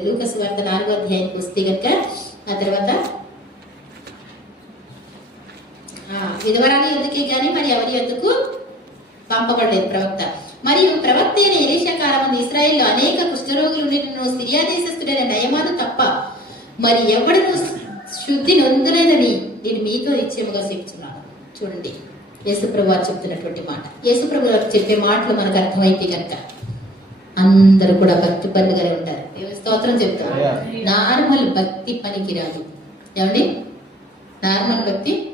అది లూకస్ వార్త నాలుగో అధ్యాయానికి వస్తే కనుక ఆ తర్వాత ఆ, విధవరాలు ఎందుకే కానీ మరి ఎవరి ఎందుకు పంపబడలేదు ప్రవక్త. మరియు ప్రవక్త అయిన ఎలీషా కాలం ఇస్రాయేల్లో అనేక కుష్ఠరోగులు ఉండేటను సిరియా దేశస్థుడైన నయమాను తప్ప మరి ఎవడను శుద్ధి నొందలేదని నేను మీతో నిశ్చయముగా చెప్తున్నాను. చూడండి యేసుప్రభు వారు చెప్తున్నటువంటి మాట. యేసుప్రభు వారు చెప్పే మాటలు మనకు అర్థమైతే కనుక అందరూ కూడా భక్తి పనులుగానే ఉంటారు. స్తోత్రం చెప్తారు నార్మల్ భక్తి పనికిరాదు. ఏమండి? నార్మల్ భక్తి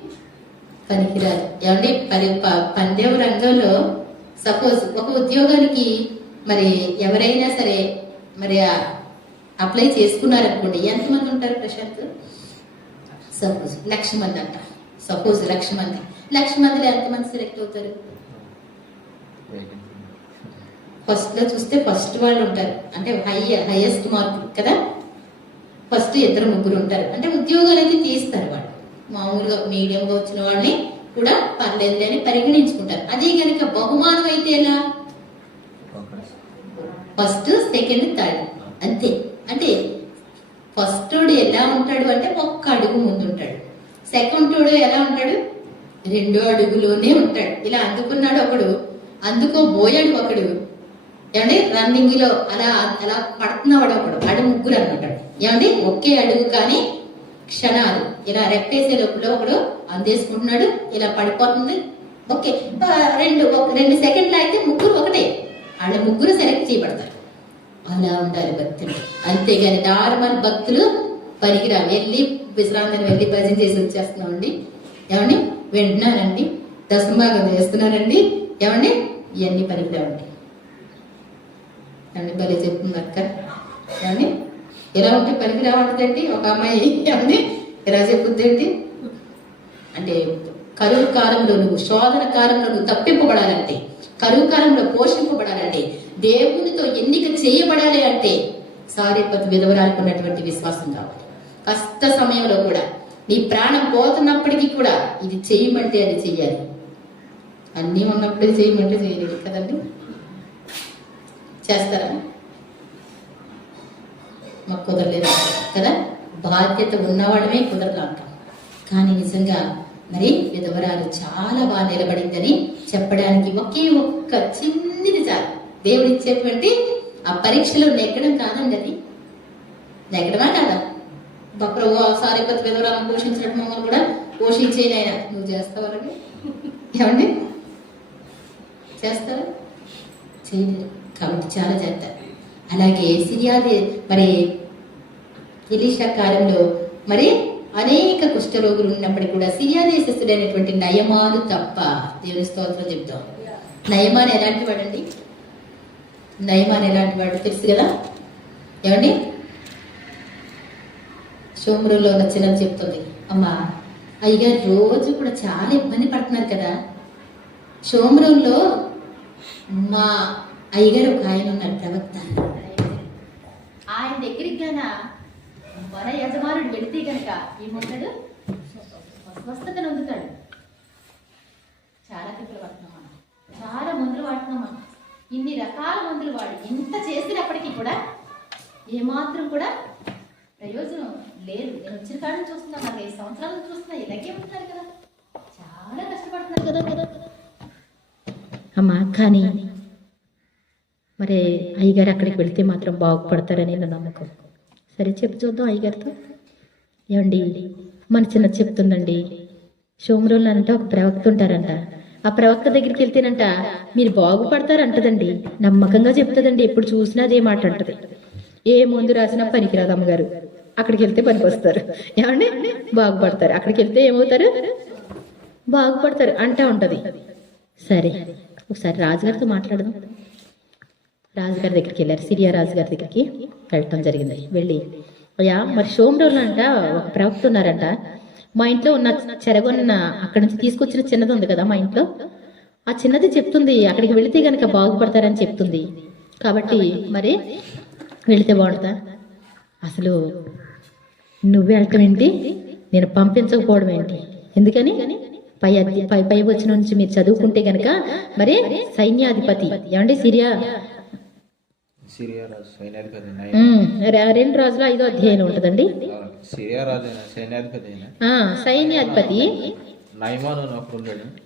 పనికిరాదు. ఏమండి? పరి ప- పందెం రంగంలో సపోజ్ ఒక ఉద్యోగానికి మరి ఎవరైనా సరే మరి అప్లై చేసుకున్నారనుకోండి ఎంతమంది ఉంటారు ప్రశాంత్? సపోజ్ లక్ష మంది అంట. సపోజ్ లక్ష మంది. లక్ష మందిలో ఎంతమంది సెలెక్ట్ అవుతారు? ఫస్ట్లో చూస్తే ఫస్ట్ వాళ్ళు ఉంటారు. అంటే హై హైయెస్ట్ మార్క్ కదా? ఫస్ట్ ఇద్దరు ముగ్గురు ఉంటారు. అంటే ఉద్యోగాలు అయితే తీస్తారు వాళ్ళు. మామూలుగా మీడియంగా వచ్చిన వాళ్ళని కూడా పర్లేదు అని పరిగణించుకుంటారు. అదే కనుక బహుమానం అయితే ఎలా? ఫస్ట్ సెకండ్ థర్డ్ అంతే. అంటే ఫస్ట్ ఎలా ఉంటాడు అంటే ఒక్క అడుగు ముందు ఉంటాడు. సెకండ్ టోడు ఎలా ఉంటాడు? రెండో అడుగులోనే ఉంటాడు. ఇలా అందుకున్నాడు ఒకడు అందుకోబోయాడు ఒకడు. ఏమండి? రన్నింగ్లో అలా అలా పడుతున్నవాడు ఒకడు వాడు ముగ్గురు అనుకుంటాడు ఏమండి? ఒకే అడుగు కానీ క్షణాలు. ఇలా రెప్పేసే లోపల ఒకడు అందేసుకుంటున్నాడు ఇలా పడిపోతుంది. ఓకే. రెండు ఒక రెండు సెకండ్లు అయితే ముగ్గురు ఒకటే. వాళ్ళ ముగ్గురు సెలెక్ట్ చేయబడతారు. అలా ఉండాలి భక్తులు. అంతేగాని నార్మల్ భక్తులు పనికిరా వెళ్ళి విశ్రాంతిని వెళ్ళి భజన చేసి వచ్చేస్తున్నామండి. ఏమండి? వింటున్నానండి. దశభాగం చేస్తున్నానండి ఏమండి? ఇవన్నీ పనికిరావండి ఏమండి భలే చెప్తుంది అక్క. కానీ ఎలా ఉంటే పనికి రావట్లేదండి. ఒక అమ్మాయి అని ఎలా చెప్పుద్దండి? అంటే కరువు కాలంలో నువ్వు శోధన కాలంలో నువ్వు తప్పింపబడాలంటే కరువు కాలంలో పోషింపబడాలంటే దేవునితో ఎన్నిక చేయబడాలి అంటే సారీపతి విధవరాలకు ఉన్నటువంటి విశ్వాసం కావాలి. కష్ట సమయంలో కూడా నీ ప్రాణం పోతున్నప్పటికీ కూడా ఇది చేయమంటే అది చెయ్యాలి. అన్నీ ఉన్నప్పుడే చేయమంటే చేయలేదు కదండి. చేస్తారా? మాకు కుదరలేదు కదా? బాధ్యత ఉన్నవాడమే కుదరదు అంటాం. కానీ నిజంగా మరి విధవరాలు చాలా బాగా నిలబడిందని చెప్పడానికి ఒకే ఒక్క చిన్నది చాలు. దేవుడు ఇచ్చేటువంటి ఆ పరీక్షలో నెగ్గడం కాదండి అది. నెగ్గడమా కాదా? ప్రభు ఒకసారి కొత్త విధవరాలను పోషించినట్టు మమ్మల్ని కూడా పోషించేనైనా నువ్వు చేస్తావారండి ఏమండి? చేస్తారు చేయలేరు కాబట్టి చాలా చేస్తారు అలాగే సిరియాది మరి ఎలీషా కాలంలో మరి అనేక కుష్ఠరోగులు ఉన్నప్పటికీ కూడా సిరియాదేశస్థుడైనటువంటి నయమాను తప్ప దేవుని స్తోత్రం చెప్తాం. నయమాన్ ఎలాంటి వాడండి? నయమాన్ ఎలాంటి వాడు తెలుసు కదా? ఏమండి? షోమరులో నచ్చినది చెప్తుంది. అమ్మా అయ్యా రోజు కూడా చాలా ఇబ్బంది పడుతున్నారు కదా. షోమరంలో మా అయ్యగారు ఒక ఆయన ఉన్నారు ప్రవక్త. ఆయన దగ్గరికి గన మన యజమానుడు వెళితే గనక ఏముంటాడు? స్వస్థత నొందుతాడు. చాలా తిప్పలు పడుతున్నాం మనం చాలా మందులు వాడుతున్నాం మనం ఇన్ని రకాల మందులు వాడి ఇంత చేసినప్పటికీ కూడా ఏమాత్రం కూడా ప్రయోజనం లేదు. నేను వచ్చిన కాడ చూస్తున్నా ఐదు సంవత్సరాల నుంచి చూస్తున్నా ఇలాగే ఉంటున్నారు కదా. చాలా కష్టపడుతున్నారు. కదా కదా కదా అమ్మా కానీ మరి అయ్యగారు అక్కడికి వెళితే మాత్రం బాగుపడతారని నా నమ్మకం. సరే చెప్పు చూద్దాం అయ్యగారితో. ఏమండి మన చిన్న చెప్తుందండి సోమరోళ్ళు అంటే ఒక ప్రవక్త ఉంటారంట. ఆ ప్రవక్త దగ్గరికి వెళ్తేనంట మీరు బాగుపడతారంటదండి. నమ్మకంగా చెప్తుందండి ఎప్పుడు చూసినా అదే మాట అంటది. ఏ మందు రాసినా పనికిరాదు అమ్మగారు. అక్కడికి వెళ్తే పనికి వస్తారు ఏమండి? బాగుపడతారు. అక్కడికి వెళ్తే ఏమవుతారు? బాగుపడతారు అంటా ఉంటది. సరే ఒకసారి రాజుగారితో మాట్లాడదాం. రాజుగారి దగ్గరికి వెళ్ళారు. సిరియా రాజుగారి దగ్గరికి వెళ్ళటం జరిగింది. వెళ్ళి అయ్యా మరి షోమ్రోలు అంట ఒక ప్రవక్త ఉన్నారంట. మా ఇంట్లో ఉన్న చెరగొన్న అక్కడి నుంచి తీసుకొచ్చిన చిన్నది ఉంది కదా మా ఇంట్లో. ఆ చిన్నది చెప్తుంది అక్కడికి వెళితే గనక బాగుపడతారని చెప్తుంది. కాబట్టి మరి వెళితే బాగుంటుందా? అసలు నువ్వు వెళ్ళటం ఏంటి? నేను పంపించకపోవడం ఏంటి? ఎందుకని? పై అధి పై పై వచ్చిన నుంచి మీరు చదువుకుంటే గనక మరి సైన్యాధిపతి ఏమండి సిరియా సిరియా రాజు సైన్యాధిపతి అయిన ఉమ్, ర- రెండు రోజుల ఐదో అధ్యాయం ఉంటుందండి. సైన్యాధిపతి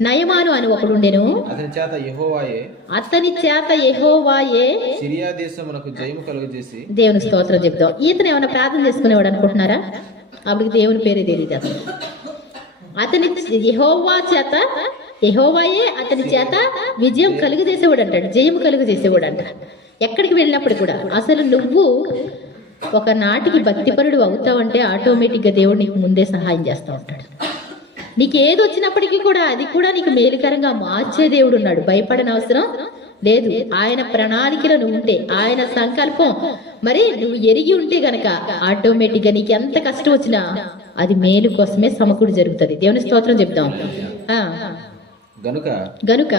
నయమాను అని ఒకడు ఉండెను. అతని చేత యెహోవాయే అతని చేత యెహోవాయే సిరియా దేశమునకు జయము కలుగజేసి దేవుని స్తోత్రం చెప్తాం ఈతను ఏమైనా ప్రార్థన చేసుకునేవాడు అనుకుంటున్నారా? అప్పటికి దేవుని పేరే తెలియదు అతను అతని యెహోవా చేత యెహోవాయే అతని చేత విజయం కలుగు చేసేవాడు అంటాడు జయం కలుగు చేసేవాడు అంట ఎక్కడికి వెళ్ళినప్పుడు కూడా అసలు నువ్వు ఒక నాటికి భక్తిపరుడు అవుతావంటే ఆటోమేటిక్గా దేవుడు నీకు ముందే సహాయం చేస్తూ ఉంటాడు. నీకు ఏది వచ్చినప్పటికీ కూడా అది కూడా నీకు మేలుకరంగా మార్చే దేవుడు ఉన్నాడు. భయపడని అవసరం లేదు. ఆయన ప్రణాళికలో నువ్వు ఉంటే ఆయన సంకల్పం. మరి నువ్వు ఎరిగి ఉంటే గనక ఆటోమేటిక్గా నీకు ఎంత కష్టం వచ్చినా అది మేలు కోసమే సమకూడు జరుగుతుంది. దేవుని స్తోత్రం చెప్తాం గనుక గనుక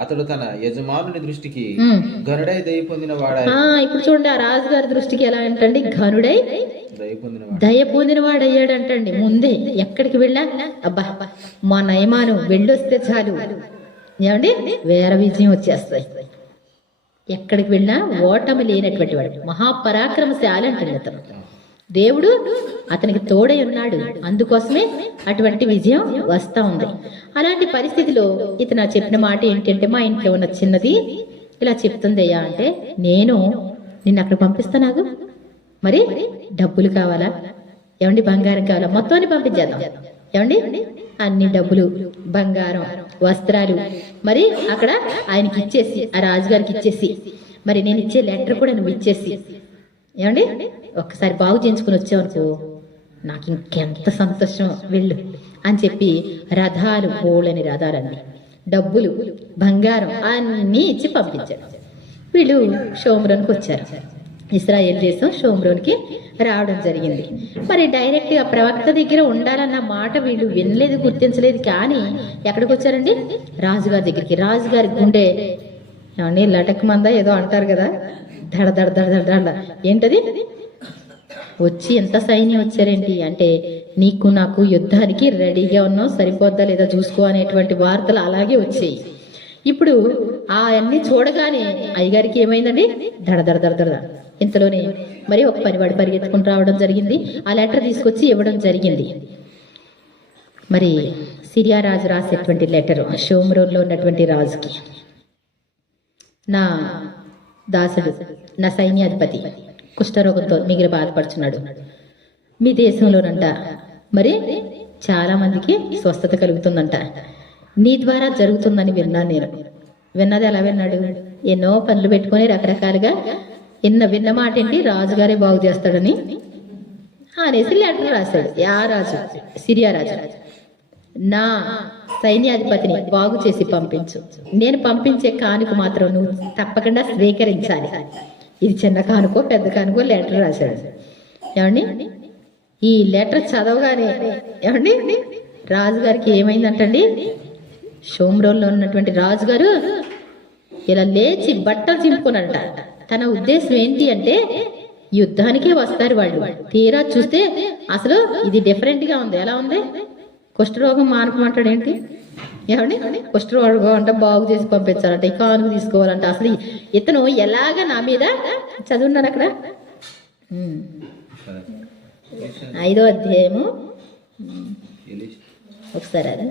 అతడు తన యజమానుని దృష్టికి గనుడై దయ పొందిన వాడాయి ఆ, ఇప్పుడు చూడండి ఆ రాజుగారి దృష్టికి ఎలా అంటండి? ఘనుడై దయ పొందిన వాడు వాడు అయ్యాడంటండి ముందే ఎక్కడికి వెళ్ళా? అబ్బా మా నయమాను వెళ్ళొస్తే చాలు. ఏమండి? వేర విజయం వచ్చేస్తాయి. ఎక్కడికి వెళ్ళినా ఓటమి లేనటువంటి వాడు. మహాపరాక్రమశాలి అంటాడు అతను. దేవుడు అతనికి తోడై ఉన్నాడు. అందుకోసమే అటువంటి విజయం వస్తా ఉంది. అలాంటి పరిస్థితిలో ఇతను చెప్పిన మాట ఏంటంటే మా ఇంట్లో ఉన్న చిన్నది ఇలా చెప్తుంది అయ్యా అంటే నేను నిన్ను అక్కడ పంపిస్తా నాకు మరి డబ్బులు కావాలా? ఏమండి బంగారం కావాలా? మొత్తాన్ని పంపించేద్దాం. ఏమండి? అన్ని డబ్బులు బంగారం వస్త్రాలు మరి అక్కడ ఆయనకి ఇచ్చేసి ఆ రాజుగారికి ఇచ్చేసి మరి నేను ఇచ్చే లెటర్ కూడా నువ్వు ఇచ్చేసి. ఏమండి? ఒక్కసారి బాగు చేయించుకుని వచ్చావనుకో నాకు ఇంకెంత సంతోషం వెళ్ళు అని చెప్పి రథాలు పోలని రథాలన్నీ డబ్బులు బంగారం అన్నీ ఇచ్చి పంపించాడు. వీళ్ళు షోమ్రోన్కి వచ్చారు. ఇస్రాయేల్ దేశం షోమ్రోన్కి రావడం జరిగింది. మరి డైరెక్ట్గా ప్రవక్త దగ్గర ఉండాలన్న మాట వీళ్ళు వినలేదు గుర్తించలేదు కానీ ఎక్కడికి వచ్చారండి? రాజుగారి దగ్గరికి. రాజుగారి గుండె ఏమండి లటక్ మంద ఏదో అంటారు కదా? దడ దడ దడ దడ దడ. ఏంటది? వచ్చి ఎంత సైన్యం వచ్చారేంటి? అంటే నీకు నాకు యుద్ధానికి రెడీగా ఉన్నావు సరిపోద్దా లేదా చూసుకో అనేటువంటి వార్తలు అలాగే వచ్చాయి. ఇప్పుడు ఆ అన్ని చూడగానే అయ్యగారికి ఏమైందండి? దడ దడ దడ దడ. ఇంతలోనే మరి ఒక పనివాడు పరిగెత్తుకుని రావడం జరిగింది. ఆ లెటర్ తీసుకొచ్చి ఇవ్వడం జరిగింది. మరి సిరియా రాజు రాసేటువంటి లెటర్ షోమ్రోన్లో ఉన్నటువంటి రాజుకి. నా దాసుడు నా సైన్యాధిపతి. కుష్ఠరోగంతో మిగిలి బాధపడుచున్నాడు. మీ దేశంలోనంట. మరి? చాలా మందికి స్వస్థత కలుగుతుందంట. నీ ద్వారా జరుగుతుందని విన్నాను నేను. విన్నది ఎలా విన్నాడు? ఎన్నో పనులు పెట్టుకొని రకరకాలుగా ఎన్న విన్న మాట ఏంటి రాజుగారే బాగు చేస్తాడని. అనేసి లెటర్ రాశాడు. యా రాజు. సిరియా రాజు. నా సైన్యాధిపతిని బాగు చేసి పంపించు. నేను పంపించే కానుక మాత్రం నువ్వు తప్పకుండా స్వీకరించాలి. ఇది చిన్న కానుకో పెద్ద కానుకో లెటర్ రాశాడు. ఏమండి? ఈ లెటర్ చదవగానే ఏమండి? రాజుగారికి ఏమైందంటండి? షోమ్రోల్లో ఉన్నటువంటి రాజుగారు ఇలా లేచి బట్టలు చింపుకున్నాడట తన ఉద్దేశం ఏంటి అంటే యుద్ధానికే వస్తారు వాళ్ళు. తీరా చూస్తే అసలు ఇది డిఫరెంట్గా ఉంది. ఎలా ఉంది? కుష్ఠరోగం మానుకోమంటాడు ఏంటి? ఏమండి? కుష్ఠరోగం అంటే బాగు చేసి పంపించాలంట ఈ కానుక తీసుకోవాలంట. అసలు ఇతను ఎలాగ నా మీద చదువున్నాను అక్కడ. ఐదో అధ్యాయము. ఒకసారి అది.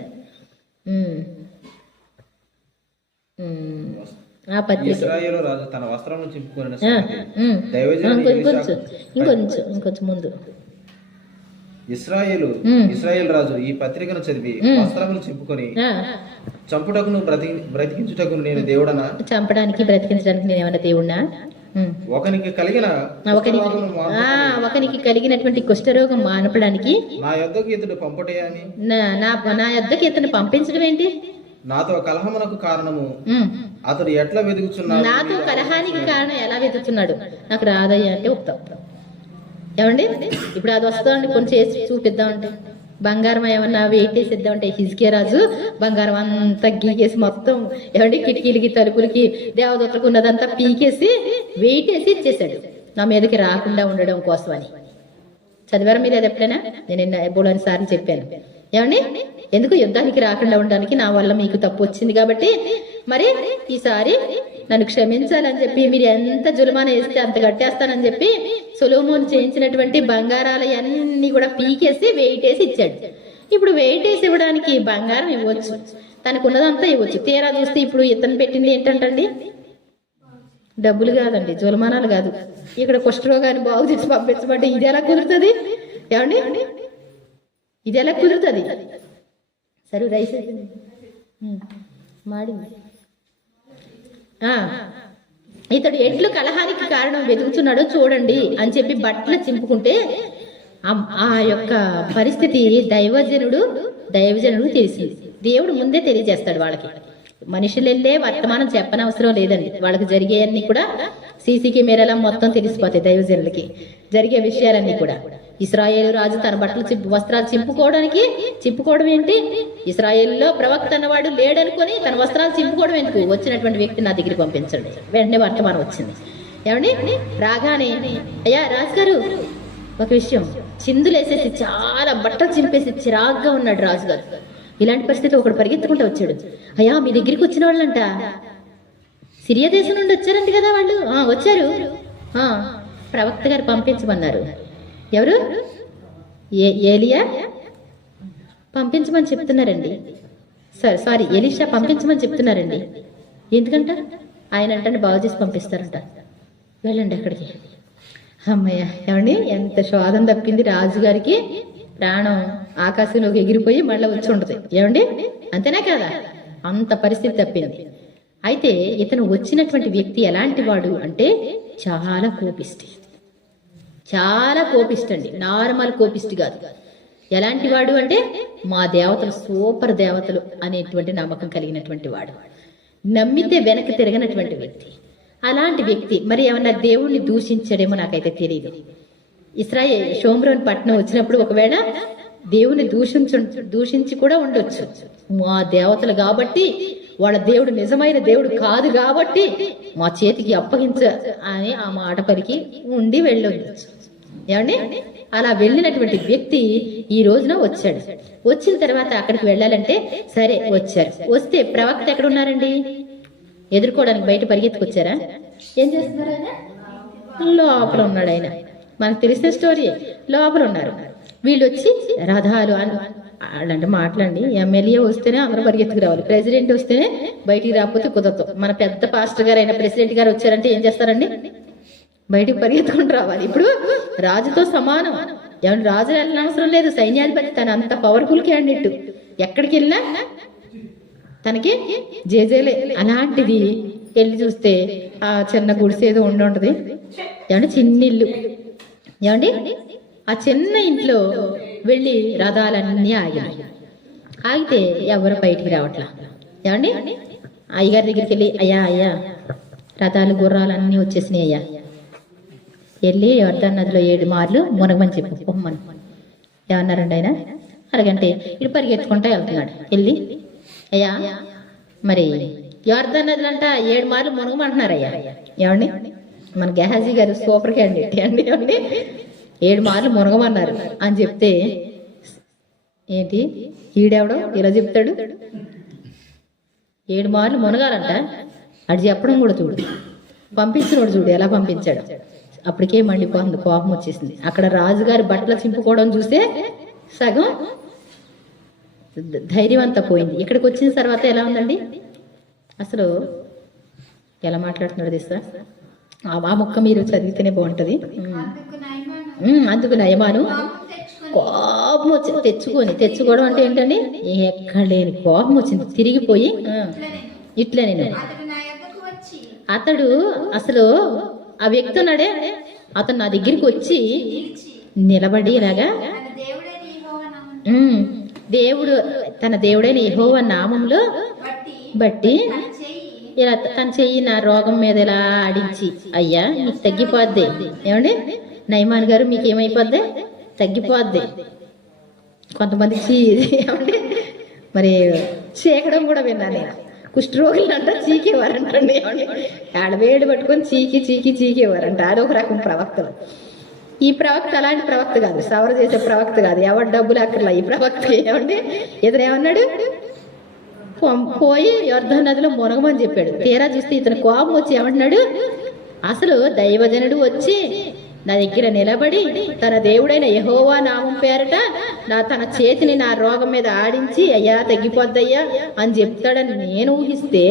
ఆ పత్రిక ఇంకొంచెం ఇంకొంచెం ఇంకొంచెం ముందు. ఇస్రాయేలు. ఇస్రాయేల్ రాజు ఈ పత్రికను చదివి ఉమ్. వస్త్రమును చింపుకొని చంపుటకును బ్రతి బ్రతికించుటకును నేను దేవుడనా? చంపడానికి బ్రతికించడానికి నేను ఏమైనా ఉమ్. ఒకనికి కలిగిన ఒకనికి కలిగినటువంటి కుష్ఠరోగం మానపడానికి నా యొద్దకు ఇతడు పంపటే అని? నా నా యొద్దకి ఇతను పంపించడం ఏంటి? నాతో కలహమునకు కారణము. అతడు ఎట్లా వెతుకుచున్నాడు నాతో కలహానికి కారణం ఎలా వెతుకుతున్నాడు నాకు రాదయ్యా అంటే చెప్తాం ఏమండి? ఇప్పుడు అది వస్తుందండి కొంచెం చేసి చూపిద్దామంటే. బంగారం ఏమన్నా వెయిట్ వేసి ఇద్దామంటే హిజ్కే రాజు బంగారం అంతా గీకేసి మొత్తం ఏమండి? కిటికీలకి తలుపులకి దేవదత్తలకు ఉన్నదంతా పీకేసి వెయిట్ వేసి ఇచ్చేసాడు. నా మీదకి రాకుండా ఉండడం కోసమని. చదివారా మీరు అది ఎప్పుడైనా? నేను నిన్న బోలని సార్లు చెప్పాను. ఏమండి? ఎందుకు యుద్ధానికి రాకుండా ఉండడానికి నా వల్ల మీకు తప్పు వచ్చింది కాబట్టి మరి ఈసారి నన్ను క్షమించాలని చెప్పి మీరు ఎంత జులుమాన వేస్తే అంత కట్టేస్తానని చెప్పి సులోమోన్ చేయించినటువంటి బంగారాలు అన్ని కూడా పీకేసి వెయిట్ వేసి ఇచ్చాడు. ఇప్పుడు వెయిట్ వేసి ఇవ్వడానికి బంగారం ఇవ్వచ్చు. తనకు ఉన్నదంతా ఇవ్వచ్చు. తీరా చూస్తే ఇప్పుడు ఇతను పెట్టింది ఏంటంటండి? డబ్బులు కాదండి జులమానాలు కాదు. ఇక్కడ కుష్ఠరోగాన్ని బాగు చేసి పంపించమంటే ఇది ఎలా కుదురుతుంది? ఏమండి? ఇది ఎలా కుదురుతుంది? సరే రైస్. మాడింది. ఇతడు ఎట్లు కలహానికి కారణం వెతుకుతున్నాడో చూడండి అని చెప్పి బట్టలు చింపుకుంటే ఆ- యొక్క పరిస్థితి దైవజనుడు దైవజనుడు తెలిసింది. దేవుడు ముందే తెలియజేస్తాడు వాళ్ళకి. మనుషులు వెళ్ళే వర్తమానం చెప్పనవసరం లేదండి. వాళ్ళకి జరిగేవన్నీ కూడా సీసీ కెమెరాల మొత్తం తెలిసిపోతాయి దైవజనులకి. జరిగే విషయాలన్నీ కూడా. ఇస్రాయేలు రాజు తన బట్టలు చిప్పు వస్త్రాలు చింపుకోవడానికి చింపుకోవడం ఏంటి? ఇస్రాయేల్లో ప్రవక్త అన్నవాడు లేడనుకొని తన వస్త్రాలు చింపుకోవడం ఎందుకు? వచ్చినటువంటి వ్యక్తి నా దగ్గరికి పంపించండి. వెంటనే వర్తమానం వచ్చింది. ఏమండి? రాగానే అయ్యా రాజుగారు ఒక విషయం. చిందులేసేసి చాలా బట్టలు చింపేసి చిరాగ్గా ఉన్నాడు రాజుగారు. ఇలాంటి పరిస్థితి ఒకడు పరిగెత్తుకుంటూ వచ్చాడు. అయ్యా మీ దగ్గరికి వచ్చిన వాళ్ళంట. సిరియా దేశం నుండి వచ్చారంట కదా వాళ్ళు. వచ్చారు. ప్రవక్త గారు పంపించమన్నారు. ఎవరు? ఏ ఏలియా? పంపించమని చెప్తున్నారండి. సరే సారీ ఎలీషా పంపించమని చెప్తున్నారండి. ఎందుకంట? ఆయన అంటే బాగు చేసి పంపిస్తారంట. వెళ్ళండి అక్కడికి. అమ్మయ్య ఏమండి? ఎంత శోధం తప్పింది రాజుగారికి. ప్రాణం ఆకాశంలోకి ఎగిరిపోయి మళ్ళీ వచ్చి ఉండదు. ఏమండి? అంతేనా కదా? అంత పరిస్థితి తప్పింది. అయితే ఇతను వచ్చినటువంటి వ్యక్తి ఎలాంటి వాడు అంటే చాలా కోపిష్టి. చాలా కోపిస్ట్ అండి. నార్మల్ కోపిస్ట్ కాదు. ఎలాంటి వాడు అంటే మా దేవతలు సూపర్ దేవతలు అనేటువంటి నమ్మకం కలిగినటువంటి వాడు. నమ్మితే వెనక్కి తిరగనటువంటి వ్యక్తి. అలాంటి వ్యక్తి మరి ఏమన్నా దేవుణ్ణి దూషించడేమో నాకైతే తెలియదు ఇస్రాయే షోమ్రోన్ పట్టణం వచ్చినప్పుడు ఒకవేళ దేవుని దూషించు దూషించి కూడా ఉండొచ్చు. మా దేవతలు కాబట్టి వాళ్ళ దేవుడు నిజమైన దేవుడు కాదు కాబట్టి మా చేతికి అప్పగించ అని ఆ మాట పలికి ఉండి వెళ్ళొచ్చు ఏమండి? అలా వెళ్ళినటువంటి వ్యక్తి ఈ రోజున వచ్చాడు. వచ్చిన తర్వాత అక్కడికి వెళ్ళాలంటే సరే వచ్చారు. వస్తే ప్రవక్త ఎక్కడ ఉన్నారండి ఎదుర్కోవడానికి బయట పరిగెత్తుకొచ్చారా? ఏం చేస్తున్నారు ఆయన? లోపల ఉన్నాడు ఆయన. మనకు తెలిసిన స్టోరీ లోపల ఉన్నారు. వీళ్ళు వచ్చి రథాలు అని వాళ్ళంటే మాట్లాడి. ఎమ్మెల్యే వస్తేనే అందరూ పరిగెత్తుకు రావాలి. ప్రెసిడెంట్ వస్తేనే బయటికి రాకపోతే కుదరదు. మన పెద్ద పాస్టర్ గారు అయిన ప్రెసిడెంట్ గారు వచ్చారంటే ఏం చేస్తారండి? బయటికి పరిగెత్తుకుంటూ రావాలి. ఇప్పుడు రాజుతో సమానం. ఏమంటే రాజు వెళ్ళిన అవసరం లేదు. సైన్యాధిపతి తన అంత పవర్ఫుల్ క్యాండిడేట్ ఎక్కడికి వెళ్ళినా తనకి జేజేలే. అలాంటిది వెళ్ళి చూస్తే ఆ చిన్న గుడిసె ఏదో ఉండి ఉంటది. ఏమంటే చిన్న ఇల్లు ఏమండి ఆ చిన్న ఇంట్లో వెళ్ళి రథాలన్నీ ఆగినాయి ఆగితే ఎవరు బయటికి రావట్లా? ఏమండి? అయ్యగారి దగ్గరికి వెళ్ళి అయ్యా అయ్యా రథాలు గుర్రాలు అన్నీ వచ్చేసినాయి అయ్యా. వెళ్ళి ఎవరితో నదిలో ఏడు మార్లు మునగమని చెప్పి పొమ్మని. ఏమన్నారండి ఆయన? అలాగంటే ఇటు పరిగెత్తుకుంటా వెళ్తున్నాడు. వెళ్ళి అయ్యా మరి యోర్ధన్ నదులు అంట ఏడు మార్లు మునగమంటున్నారయ్యా. ఏమండి? మన గెహాజీ గారు సూపర్ క్యాండిడేట్ అండి. ఏమండి? ఏడు మార్లు మునగమన్నారు. అని చెప్తే ఏంటి? ఈడెవడో? ఇలా చెప్తాడు? ఏడు మార్లు మునగాలంట. అది చెప్పడం కూడా చూడు. పంపించినోడు చూడు ఎలా పంపించాడు. అప్పటికే మండిపోతుంది కోపం వచ్చేసింది. అక్కడ రాజుగారి బట్టలు చింపుకోవడం చూస్తే సగం ధైర్యం అంతా పోయింది. ఇక్కడికి వచ్చిన తర్వాత ఎలా ఉందండి? అసలు ఎలా మాట్లాడుతున్నాడు తీసా ఆ- ముక్క మీరు చదివితేనే బాగుంటుంది. అందుకు నయమాను కోపం వచ్చి తెచ్చుకొని తెచ్చుకోవడం అంటే ఏంటండి? ఎక్కడ లేని కోపం వచ్చింది. తిరిగిపోయి ఇట్లా నేను. అతడు అసలు ఆ వ్యక్తి ఉన్నాడే అతను నా దగ్గరికి వచ్చి నిలబడి ఇలాగా దేవుడు తన దేవుడైన యెహోవ నామంలో బట్టి ఇలా తన చెయ్యి నా రోగం మీద ఇలా ఆడించి అయ్యా నీకు తగ్గిపోద్ది. ఏమండి? నయమాన్ గారు మీకు ఏమైపోద్ది తగ్గిపోద్ది. కొంతమంది చీ మరి చీకడం కూడా విన్నా నేను. కుష్ఠరోగులు అంట చీకేవారంటండి. ఆడవేడు పట్టుకొని చీకి చీకి చీకేవారంట. అదొక రకం ప్రవక్తలు. ఈ ప్రవక్త అలాంటి ప్రవక్త కాదు. సవర చేసే ప్రవక్త కాదు. ఎవరు డబ్బులు అక్కర్లా ఈ ప్రవక్త? ఏమంటే ఎదురేమన్నాడు ఏమన్నాడు? పోయి యోర్ధన్ నదిలో మునగమని చెప్పాడు. తీరా చూస్తే ఇతను కోపం వచ్చి ఏమంటున్నాడు? అసలు దైవజనుడు వచ్చి నా దగ్గర నిలబడి తన దేవుడైన యహోవా నామం పేరట నా తన చేతిని నా రోగం మీద ఆడించి అయ్యా తగ్గిపోద్దయ్యా అని చెప్తాడని నేను ఊహిస్తే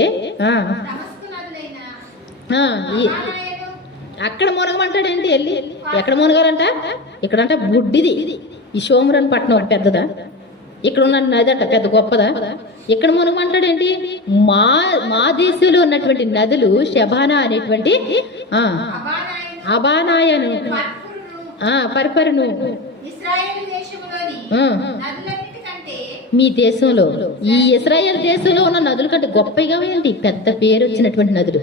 అక్కడ మునగమంటాడేంటి వెళ్ళి ఎక్కడ మునగాలంట ఇక్కడంట బుడ్డిది. ఈ సోమరన్ పట్టణం ఒకటి పెద్దదా? ఇక్కడ ఉన్న నది అంట పెద్ద గొప్పదా? ఇక్కడ మునగమంటాడేంటి మా మా దేశంలో ఉన్నటువంటి నదులు శబానా అనేటువంటి ఆ. అబానాయను పర్పురును. మీ దేశంలో ఈ ఇస్రాయేల్ దేశంలో ఉన్న నదుల కంటే గొప్పగా ఏంటి? పెద్ద పేరు వచ్చినటువంటి నదులు.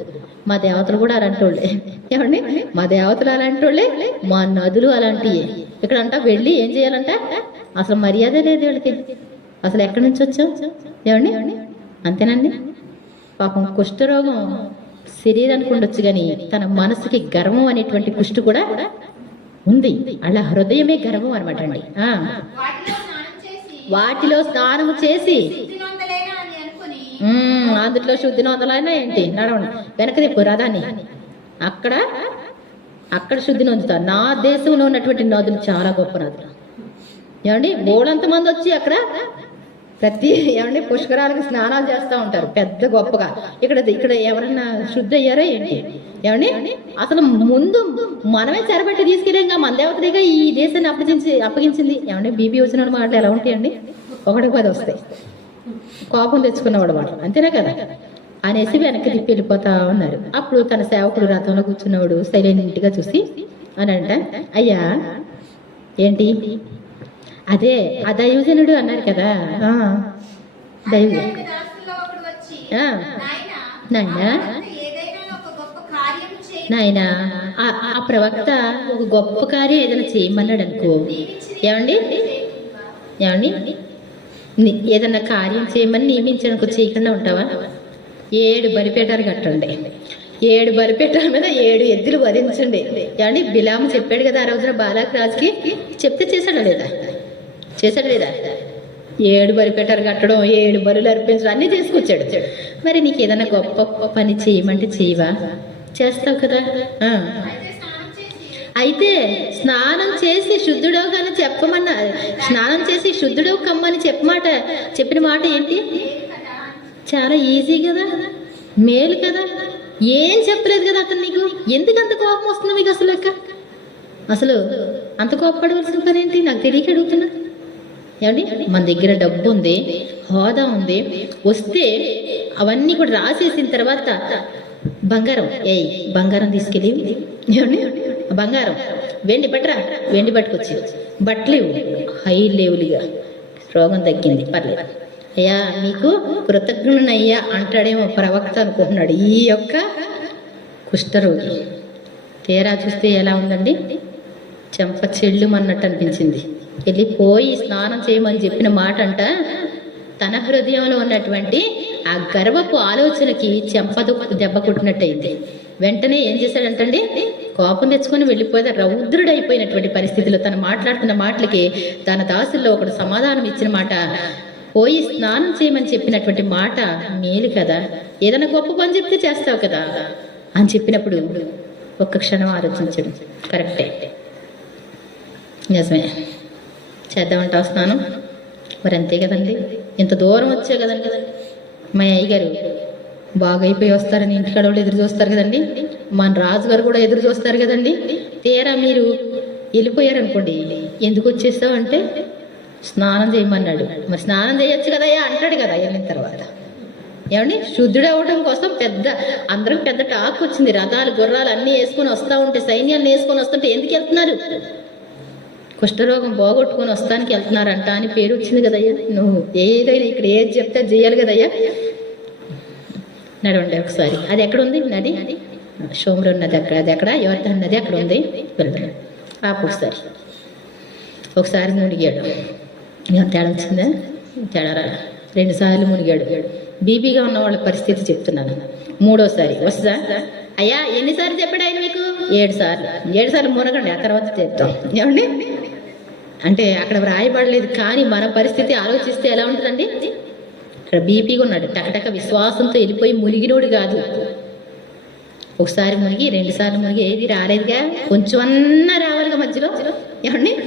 మా దేవతలు కూడా అలాంటోళ్ళే. ఏమండి? మా దేవతలు అలాంటోళ్ళే మా నదులు అలాంటివి ఇక్కడ అంట వెళ్ళి ఏం చేయాలంట? అసలు మర్యాద లేదు వీళ్ళకి. అసలు ఎక్కడి నుంచి వచ్చాం ఏమండి? అంతేనండి? పాపం కుష్ఠరోగం. శరీరానికి ఉండొచ్చు కానీ తన మనసుకి గర్వం అనేటువంటి కుష్టు కూడా ఉంది. అలా హృదయమే గర్వం అనమాట అండి. వాటిలో స్నానం చేసి అందులో శుద్ధి నొందలైనా ఏంటి? నడవండి. వెనక తిప్పు రథాన్ని అక్కడ అక్కడ శుద్ధి నొందుతా నా దేశంలో ఉన్నటువంటి నదులు చాలా గొప్ప నదులు. ఏమండి? బోడంత మంది వచ్చి అక్కడ ప్రతి ఏమంటే పుష్కరాలకు స్నానాలు చేస్తూ ఉంటారు పెద్ద గొప్పగా. ఇక్కడ ఇక్కడ ఎవరన్నా శుద్ధి అయ్యారా ఏంటి? ఏమండి అసలు ముందు మనమే చెరబెట్టి తీసుకెళ్ళాం మన దేవతగా ఈ దేశాన్ని అప్పగించి అప్పగించింది. ఏమండి బీపీ వచ్చిన మాటలు ఎలా ఉంటాయండి ఒకటికి పది వస్తాయి. కోపం తెచ్చుకున్నవాడు వాడు అంతేనా కదా? అనేసి వెనక్కి తిప్పి వెళ్ళిపోతా ఉన్నారు. అప్పుడు తన సేవకుడు రథంలో కూర్చున్నవాడు సైలెంట్ ఇంటిగా చూసి అని అంట అయ్యా ఏంటి? అదే ఆ దైవజనుడు అన్నారు కదా. ఆ, దైవ నాయనా నాయనా? అంత ఏదైనా ఒక గొప్ప కార్యము చేయి. నాయనా ఆ- ఆ ప్రవక్త ఒక గొప్ప కార్యం ఏదైనా చేయమన్నాడు అనుకో. ఏమండి? ఏమండి? ఏదన్నా కార్యం చేయమని నియమించడానికి చేయకుండా ఉంటావా? ఏడు బలిపేటాలు కట్టండి. ఏడు బలిపేటాల మీద ఏడు ఎద్దులు వధించండి. ఏమండి? బిలాము చెప్పాడు కదా ఆ రోజున బాలాక్ రాజుకి. చెప్తే చేశాడా లేదా? చేశాడు లేదా ఏడు బలిపేటాలు కట్టడం ఏడు బరులు అర్పించడం అన్నీ చేసుకొచ్చాడు మరి నీకు ఏదైనా గొప్ప పని చేయమంటే చేయవా? చేస్తావు కదా? అయితే స్నానం చేసి శుద్ధుడవు కానీ చెప్పమన్నా స్నానం చేసి శుద్ధుడవు కమ్మని చెప్పమాట చెప్పిన మాట ఏంటి? చాలా ఈజీ కదా? మేలు కదా? ఏం చెప్పలేదు కదా అతను నీకు? ఎందుకు అంత కోపం వస్తుంది మీకు అసలు లెక్క? అసలు అంత కోపపడవలసిన పని ఏంటి? నాకు తెలియక అడుగుతున్నా. ఏమండి? మన దగ్గర డబ్బు ఉంది హోదా ఉంది. వస్తే అవన్నీ కూడా రాసేసిన తర్వాత బంగారం. ఏయ్ బంగారం తీసుకెళ్ళి ఏమండి? బంగారం. వెండి బట్టరా వెండి పట్టుకొచ్చి బట్టలు హై లెవెల్గా. రోగం తగ్గింది. పర్లేదు. అయ్యా మీకు కృతజ్ఞునయ్యా అంటాడేమో ప్రవక్త అనుకుంటున్నాడు. ఈ యొక్క కుష్ఠరోగి. తీరా చూస్తే ఎలా ఉందండి? చెంప చెల్లుమన్నట్టు అనిపించింది. వెళ్ళిపోయి స్నానం చేయమని చెప్పిన మాట అంట తన హృదయంలో ఉన్నటువంటి ఆ గర్వపు ఆలోచనకి చెంపదు దెబ్బ కొట్టినట్టయింది. వెంటనే ఏం చేశాడంటండి? కోపం తెచ్చుకొని వెళ్ళిపోయి రౌద్రుడైపోయినటువంటి పరిస్థితిలో తను మాట్లాడుతున్న మాటలకి తన దాసుల్లో ఒకడు సమాధానం ఇచ్చిన మాట పోయి స్నానం చేయమని చెప్పినటువంటి మాట మేలు కదా. ఏదైనా గొప్ప పని చెప్తే చేస్తావు కదా. అని చెప్పినప్పుడు ఒక్క క్షణం ఆలోచించడం కరెక్టే నిజమే. చేద్దామంటే వస్తాను మరి అంతే కదండి ఇంత దూరం వచ్చే కదండి. మా అయ్యగారు బాగా అయిపోయి వస్తారని ఇంటికాడ వాళ్ళు ఎదురు చూస్తారు కదండి. మన రాజుగారు కూడా ఎదురు చూస్తారు కదండి. తీరా మీరు వెళ్ళిపోయారనుకోండి ఎందుకు వచ్చేసావు అంటే స్నానం చేయమన్నాడు. మరి స్నానం చేయొచ్చు కదయ్యా అంటాడు కదా వెళ్ళిన తర్వాత. ఏమండి? శుద్ధుడు అవ్వడం కోసం పెద్ద అందరికి పెద్ద టాక్ వచ్చింది. రథాలు గుర్రాలు అన్నీ వేసుకొని వస్తూ ఉంటే సైన్యాన్ని వేసుకొని వస్తుంటే ఎందుకు వెళ్తున్నారు? కుష్ఠరోగం పోగొట్టుకొని వస్తానికి వెళ్తున్నారంట అని పేరు వచ్చింది కదయ్యా. నువ్వు ఏదైనా ఇక్కడ ఏది చెప్తే చేయాలి కదయ్యా. నడవండి ఒకసారి. అది ఎక్కడ ఉంది నది? సోమరం నది అక్కడ. అది ఎక్కడ? యువర్ధన్ నది అక్కడ ఉంది. వెళ్దాం ఆపు ఒకసారి. ఒకసారి మునిగాడు. తేడా వచ్చిందా? తేడా రాలా. రెండు సార్లు మునిగాడు. బీపీగా ఉన్న వాళ్ళ పరిస్థితి చెప్తున్నాను. మూడోసారి. వస్తుందా? అయ్యా ఎన్నిసార్లు చెప్పాడు ఆయన మీకు? ఏడు సార్లు. ఏడు సార్లు మునగండి. ఆ తర్వాత చెప్తాం ఏమండి? అంటే అక్కడ వ్రాయబడలేదు కానీ మన పరిస్థితి ఆలోచిస్తే ఎలా ఉంటుందండి? అక్కడ బీపీగా ఉన్నాడు. టకటక విశ్వాసంతో వెళ్ళిపోయి మునిగినోడు కాదు. ఒకసారి మునిగి రెండుసార్లు మునిగి ఏది రాలేదుగా? కొంచెం అన్నా రావాలిగా మధ్యలో. ఏమండి?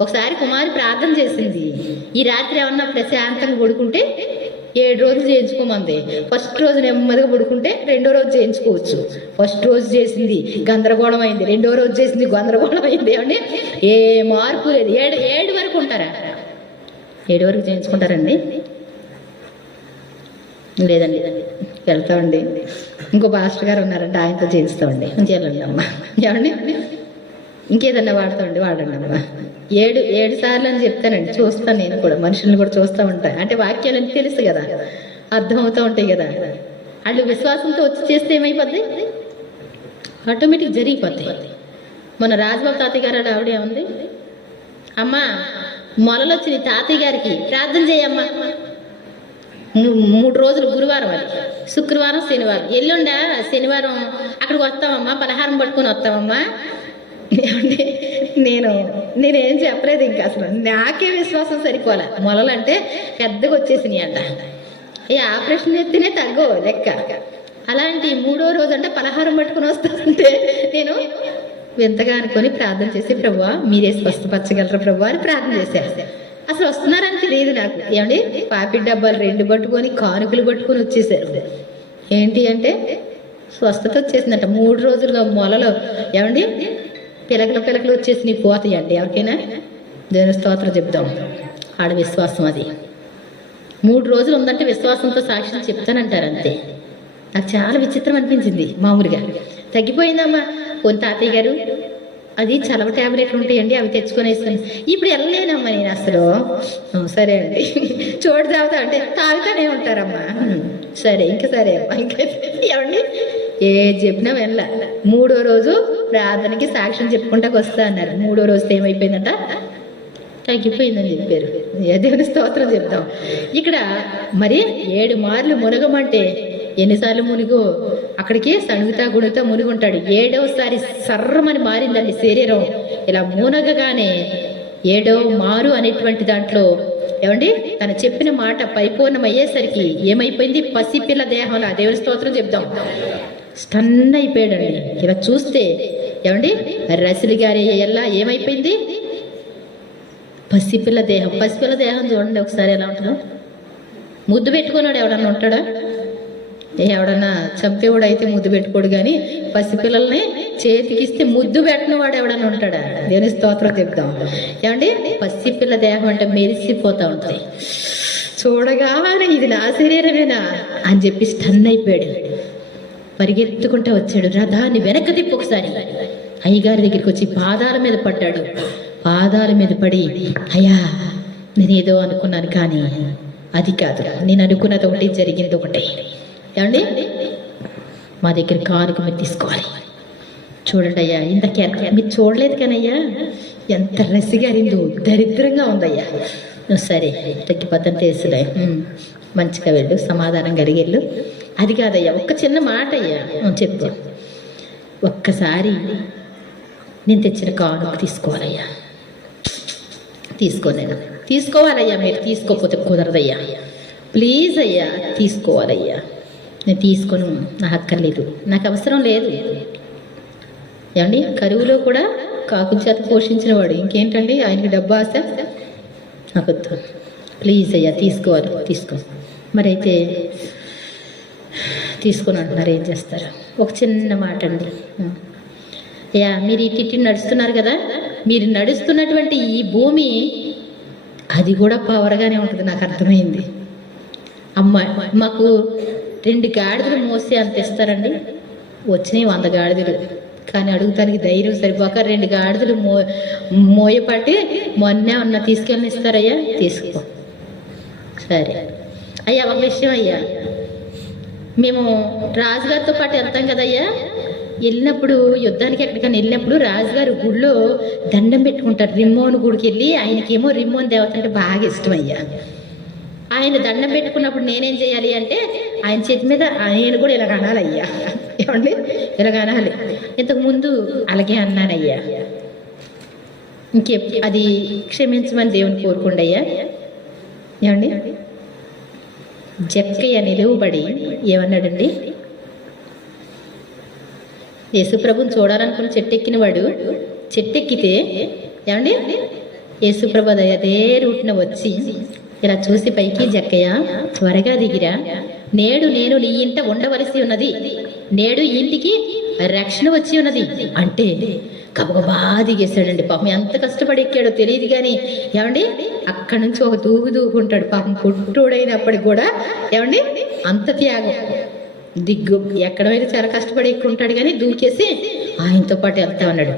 ఒకసారి కుమారి ప్రార్థన చేసింది. ఈ రాత్రి ఏమన్నా ప్రశాంతంగా పడుకుంటే ఏడు రోజులు చేయించుకోమంది. ఫస్ట్ రోజు నెమ్మదిగా పడుకుంటే రెండో రోజు చేయించుకోవచ్చు. ఫస్ట్ రోజు చేసింది గందరగోళం అయింది రెండో రోజు చేసింది గందరగోళం అయింది ఏమండి? ఏ మార్పు లేదు. ఏడు ఏడు వరకు ఉంటారా? ఏడు వరకు చేయించుకుంటారండి? లేదండి. వెళ్తామండి. ఇంకో పాస్టర్ గారు ఉన్నారంటే ఆయనతో చేయిస్తామండి. ఇంకెళ్ళండి అమ్మా ఏమండి? ఇంకేదన్నా వాడతామండి? వాడండి అమ్మా ఏడు ఏడు సార్లు అని చెప్తానండి. చూస్తాను నేను కూడా. మనుషుల్ని కూడా చూస్తూ ఉంటాను అంటే వాక్యాలని తెలుసు కదా. అర్థమవుతూ ఉంటాయి కదా. వాళ్ళు విశ్వాసంతో వచ్చి చేస్తే ఏమైపోద్ది? ఆటోమేటిక్ జరిగిపోతాయి మన రాజబాబు తాతయ్య గారు ఆవిడ ఏముంది? అమ్మా మొలలు వచ్చిన తాతయ్య గారికి ప్రార్థన చేయమ్మా. మూడు రోజులు గురువారం అది. శుక్రవారం శనివారం. ఎల్లుండా శనివారం అక్కడికి వస్తామమ్మా పలహారం పట్టుకొని వస్తామమ్మా ఏమండి? నేను నేనేం చెప్పలేదు ఇంకా అసలు. నాకే విశ్వాసం సరిపోలే. మొలలంటే పెద్దగా వచ్చేసినాయి అంట ఈ ఆపరేషన్ చేస్తేనే తగ్గో లెక్క. అలాంటి మూడో రోజు అంటే పలహారం పట్టుకుని వస్తుంటే నేను వింతగా అనుకొని ప్రార్థన చేసి ప్రభువా మీరే స్వస్థపరచగలరు ప్రభు? అని ప్రార్థన చేశారు అసలు వస్తున్నారని తెలియదు నాకు. ఏమండి? పాపి డబ్బాలు రెండు పట్టుకొని కానుకలు పట్టుకొని వచ్చేసారు ఏంటి అంటే స్వస్థత వచ్చేసిందంట. మూడు రోజులుగా మొలలో. ఏమండి? పిలకలు పిలకలు వచ్చేసి నీ పోతాయండి ఎవరికైనా దేవుని స్తోత్రం చెప్దాం. ఆడ విశ్వాసం అది. మూడు రోజులు ఉందంటే విశ్వాసంతో సాక్ష్యం చెప్తానంటారు అంతే నాకు చాలా విచిత్రం అనిపించింది మామూలుగా. తగ్గిపోయిందమ్మా. కొన్ని తాతయ్య గారు అది చలవ ట్యాబ్లెట్లు ఉంటాయండి అవి తెచ్చుకొని వేస్తాను ఇప్పుడు వెళ్ళలేనమ్మా నేను అసలు. సరే అండి. చోటు తాగుతా అంటే తాగుతానే ఉంటారమ్మా. సరే ఇంకా సరే అమ్మా ఇంకా ఏమండి ఏ చెప్పినా వెళ్ళ మూడో రోజు ప్రార్థనకి సాక్ష్యం చెప్పుకుంటాకు వస్తా అన్నారు. మూడో రోజు ఏమైపోయిందంట? తగ్గిపోయిందని చెప్పారు. దేవుని స్తోత్రం చెప్తాం ఇక్కడ మరి ఏడు మార్లు మునగమంటే ఎన్నిసార్లు మునిగో? అక్కడికి సణుగుతా గుణుగుతా మునిగుంటాడు. ఏడవసారి సర్రమని మారిందండి శరీరం ఇలా మునగగానే ఏడో మారు అనేటువంటి దాంట్లో ఏమండి? తను చెప్పిన మాట పరిపూర్ణం అయ్యేసరికి ఏమైపోయింది? పసిపిల్ల దేహంలో. దేవుని స్తోత్రం చెప్దాం. స్టన్ అయిపోయాడండి. ఇలా చూస్తే ఏమండి? రసిలి గారి ఎలా ఏమైపోయింది? పసిపిల్ల దేహం పసిపిల్ల దేహం చూడండి ఒకసారి ఎలా ఉంటుందో. ముద్దు పెట్టుకున్నాడు ఎవడన్నా ఉంటాడా? ఎవడన్నా చంపేవాడు అయితే ముద్దు పెట్టుకోడు కానీ పసిపిల్లల్ని చేతికిస్తే ముద్దు పెట్టిన వాడు ఎవడన్నా ఉంటాడా? దేని స్తోత్రం చెప్తాం ఏమండి? పసిపిల్ల దేహం అంటే మెరిసిపోతా ఉంటుంది. చూడగానే ఇది నా శరీరమేనా? అని చెప్పి స్టన్ అయిపోయాడు. పరిగెత్తుకుంటూ వచ్చాడు. రథాన్ని వెనక్కి తిప్పి ఒకసారి. అయ్యగారి దగ్గరికి వచ్చి పాదాల మీద పడ్డాడు. పాదాల మీద పడి అయ్యా నేనేదో అనుకున్నాను కానీ అది కాదు. నేను అనుకున్నది ఒకటి జరిగింది ఒకటి. ఏమండి? మా దగ్గర కానుక మీరు తీసుకోవాలి. చూడండి అయ్యా ఇంత మీరు చూడలేదు కానయ్యా ఎంత రసిగారిందో దరిద్రంగా ఉందయ్యా. సరే తగ్గిపోతాను పద్ధతి ఉమ్, మంచిగా వెళ్ళు సమాధానం కలిగెళ్ళు అది కాదయ్యా ఒక్క చిన్న మాట అయ్యా చెప్పు. ఒక్కసారి నేను తెచ్చిన కానుక తీసుకోవాలయ్యా. తీసుకోలేదు తీసుకోవాలయ్యా మీరు తీసుకోకపోతే కుదరదయ్యా. ప్లీజ్ అయ్యా తీసుకోవాలయ్యా. నేను తీసుకోను నాకు అక్కర్లేదు. నాకు అవసరం లేదు. ఏమండి కరువులో కూడా కాకు చేత పోషించిన వాడు. ఇంకేంటండి ఆయనకి డబ్బా ఆశ? నాకు ప్లీజ్ అయ్యా తీసుకోవాలి తీసుకో. మరి అయితే తీసుకొని అంటున్నారు ఏం చేస్తారు? ఒక చిన్న మాట అండి. అయ్యా మీరు ఇటు నడుస్తున్నారు కదా? మీరు నడుస్తున్నటువంటి ఈ భూమి అది కూడా పవర్గానే ఉంటుంది నాకు అర్థమైంది. అమ్మ మాకు రెండు గాడిదలు మోస్తే అంత ఇస్తారండి? వచ్చినాయి వంద గాడిదలు. కానీ అడుగుతానికి ధైర్యం సరిపోక రెండు గాడిదలు మో మోయపట్టి మొన్న ఉన్న తీసుకెళ్ళి ఇస్తారయ్యా? తీసుకో. సరే. అయ్యా ఒక విషయం అయ్యా. మేము రాజుగారితో పాటు వెళ్తాం కదయ్యా. వెళ్ళినప్పుడు యుద్ధానికి ఎక్కడికైనా వెళ్ళినప్పుడు రాజుగారు గుడిలో దండం పెట్టుకుంటారు. రిమ్మోన్ గుడికి వెళ్ళి ఆయనకేమో రిమ్మోన్ దేవత అంటే బాగా ఇష్టం అయ్యా ఆయన దండం పెట్టుకున్నప్పుడు నేనేం చేయాలి అంటే ఆయన చేతి మీద నేను కూడా ఇలా అనాలి అయ్యా ఏమండి? ఇలా అనాలి. ఇంతకుముందు అలాగే అన్నానయ్యా. ఇంకే అది క్షమించమని దేవుని కోరుకోండి అయ్యా. ఏమండి? జక్కయ్య నిలువబడి ఏమన్నాడండి? యేసుప్రభుని చూడాలనుకుని చెట్టెక్కిన వాడు చెట్టెక్కితే ఏమండి? యేసుప్రభు అదే రూట్న వచ్చి ఇలా చూసి పైకి జక్కయ్య త్వరగా దిగిరా. నేడు నేను నీ ఇంట ఉండవలసి ఉన్నది. నేడు ఇంటికి రక్షణ వచ్చి ఉన్నది. అంటే గబగబా దిగేశాడండి. పాపం ఎంత కష్టపడి ఎక్కాడో తెలియదు కానీ ఏమండి? అక్కడి నుంచి ఒక దూకు దూకుంటాడు. పాపం పుట్టుడైనప్పటికి కూడా ఏమండి? అంత త్యాగం. దిగ్గు. ఎక్కడైతే చాలా కష్టపడి ఎక్కుంటాడు కానీ దూకేసి ఆయనతో పాటు వెళ్తా ఉన్నాడు.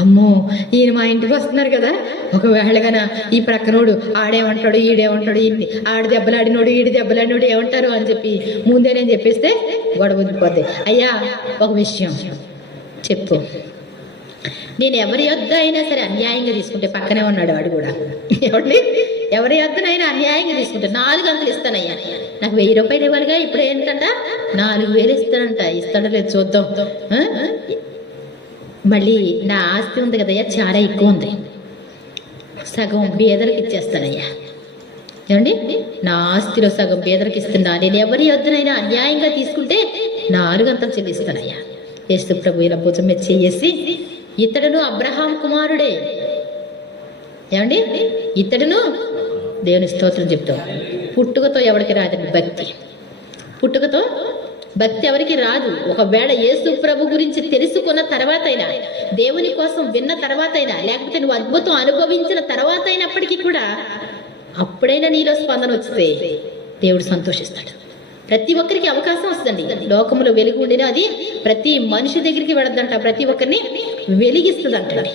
అమ్మో ఈయన మా ఇంటికి వస్తున్నారు కదా. ఒకవేళ గన ఈ ప్రక్కనోడు ఆడేమంటాడు ఈడేమంటాడు ఈయన్ని ఆడి దెబ్బలాడినోడు ఈడి దెబ్బలాడినోడు ఏమంటారు అని చెప్పి ముందే నేను చెప్పేస్తే గొడవ వదిలిపోద్ది. అయ్యా ఒక విషయం చెప్పు. నేను ఎవరి యొద్ అయినా సరే అన్యాయంగా తీసుకుంటే పక్కనే ఉన్నాడు వాడు కూడా. ఏమండి? ఎవరి యొద్దనైనా అన్యాయంగా తీసుకుంటే నాలుగు అంతలు ఇస్తానయ్యా. నాకు వెయ్యి రూపాయలు ఇవ్వాలిగా ఇప్పుడు ఏంటంట? నాలుగు వేలు ఇస్తానంట. ఇస్తాడో లేదు చూద్దాం. మళ్ళీ నా ఆస్తి ఉంది కదయ్యా చాలా ఎక్కువ ఉంది. సగం బేదలకు ఇచ్చేస్తానయ్యా. ఏమండి? నా ఆస్తిలో సగం బేదలకు ఇస్తున్నా. నేను ఎవరి వద్దనైనా అన్యాయంగా తీసుకుంటే నాలుగు అంతలు చెల్లిస్తానయ్యా. యేసు ప్రభు ఇలా భుజం మెచ్చేసి చేసి ఇతడును అబ్రహాం కుమారుడే. ఏమండి? ఇతడును దేవుని స్తోత్రం చెప్తాం. పుట్టుకతో ఎవరికి రాదండి భక్తి. పుట్టుకతో భక్తి ఎవరికి రాదు? ఒకవేళ యేసు ప్రభు గురించి తెలుసుకున్న తర్వాత అయినా దేవుని కోసం విన్న తర్వాత అయినా లేకపోతే నువ్వు అద్భుతం అనుభవించిన తర్వాత అయినప్పటికీ కూడా అప్పుడైనా నీలో స్పందన వస్తే దేవుడు సంతోషిస్తాడు. ప్రతి ఒక్కరికి అవకాశం వస్తుంది లోకంలో వెలుగు ఉండిన అది ప్రతి మనిషి దగ్గరికి వెళద్దంట ప్రతి ఒక్కరిని వెలిగిస్తుంది అంటండి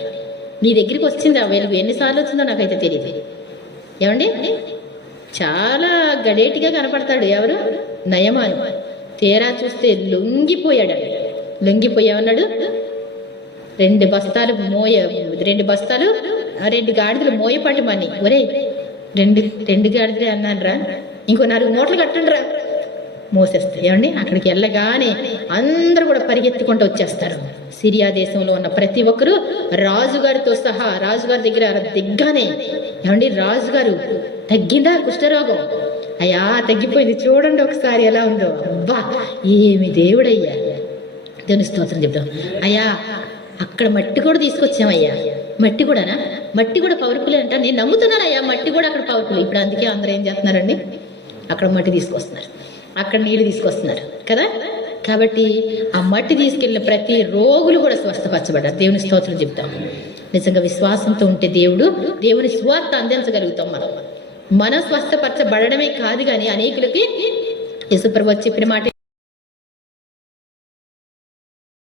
నీ దగ్గరికి వచ్చింది ఆ వెలుగు. ఎన్నిసార్లు వచ్చిందో నాకైతే తెలియదు ఏమండి? చాలా గడేటిగా కనపడతాడు ఎవరు? నయమాను. తీరా చూస్తే లొంగిపోయాడు. లొంగిపోయామన్నాడు రెండు బస్తాలు మోయ రెండు బస్తాలు ఆ రెండు గాడిదలు మోయపాటి మని ఒరే రెండు రెండు గాడిదలే అన్నాను రా ఇంకో నాలుగు మూటలు కట్టండి రా మోసేస్తాయి ఏమండి? అక్కడికి వెళ్ళగానే అందరూ కూడా పరిగెత్తుకుంటూ వచ్చేస్తారు. సిరియా దేశంలో ఉన్న ప్రతి ఒక్కరూ రాజుగారితో సహా రాజుగారి దగ్గర దిగ్గానే ఏమండి? రాజుగారు తగ్గిందా కుష్ఠరోగం? అయ్యా తగ్గిపోయింది. చూడండి ఒకసారి ఎలా ఉందో. అబ్బా ఏమి దేవుడయ్యా. దేవుని స్తోత్రం చెప్తాం అయ్యా అక్కడ మట్టి కూడా తీసుకొచ్చామయ్యా. మట్టి కూడానా? మట్టి కూడా పవర్ఫుల్ అంట. నేను నమ్ముతున్నాను అయ్యా మట్టి కూడా అక్కడ పవర్ఫుల్ ఇప్పుడు అందుకే అందరూ ఏం చేస్తున్నారండి? అక్కడ మట్టి తీసుకొస్తున్నారు. అక్కడ నీళ్ళు తీసుకొస్తున్నారు కదా? కాబట్టి ఆ మట్టి తీసుకెళ్ళిన ప్రతి రోగులు కూడా స్వస్థపరచబడ్డారు. దేవుని స్తోత్రం చెప్తాం. నిజంగా విశ్వాసంతో ఉంటే దేవుడు దేవుని స్వార్థ అందించగలుగుతాం మనం. మనం స్వస్థపరచబడమే కాదు కానీ అనేకులకి యశుప్రభు చెప్పిన మాట